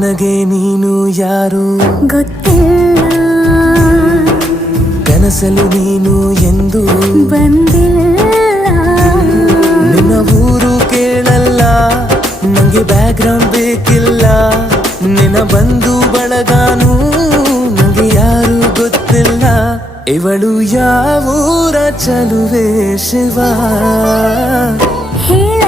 ನನಗೆ ನೀನು ಯಾರು ಗೊತ್ತಿಲ್ಲ, ಕನಸಲು ನೀನು ಎಂದು ಬಂದಿಲ್ಲ. ನಿನ್ನ ಊರು ಕೇಳಲ್ಲ, ನಂಗೆ ಬ್ಯಾಕ್ಗ್ರೌಂಡ್ ಬೇಕಿಲ್ಲ. ನಿನ್ನ ಬಂಧು ಬಳಗಾನು ನಂಗೆ ಯಾರು ಗೊತ್ತಿಲ್ಲ. ಇವಳು ಯಾವೂರ ಚಲುವೆ ಶಿವ ಹೇಳ